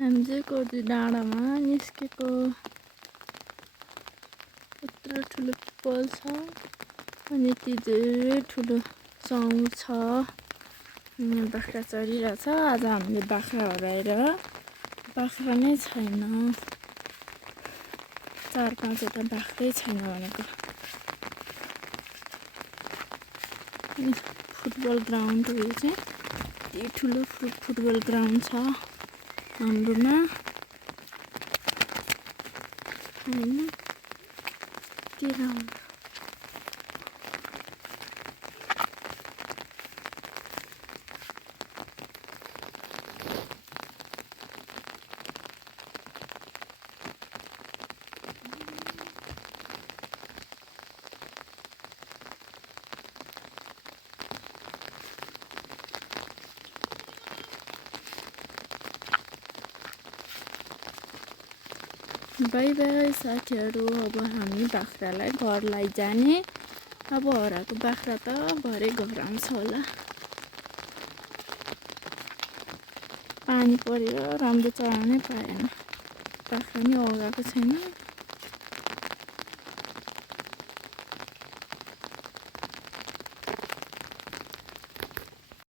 हामी चाहिँ कोदी डाँडामा निस्केको। यत्रो ठुलो पिपल छ अनि यति धेरै ठुलो चौर छ। बाख्रा चरिरहेछ। आज हामीले बाख्रा हराएर बाख्रा नै छैन। 4-5वटा बाख्रै छैन भनेको। फुटबल ग्राउन्ड हो यो चाहिँ। यति ठुलो फुटबल ग्राउन्ड छ हाम्रोमा हैन। के राम्रो बाई बाई साथीहरू। अब हामी बाख्रालाई घर लैजाने। अब हराएको बाख्रा त भरे घर आउँछ होला। पानी परेर राम्रो चराउनै पाएन। बाख्रा नि अगाएको छैन।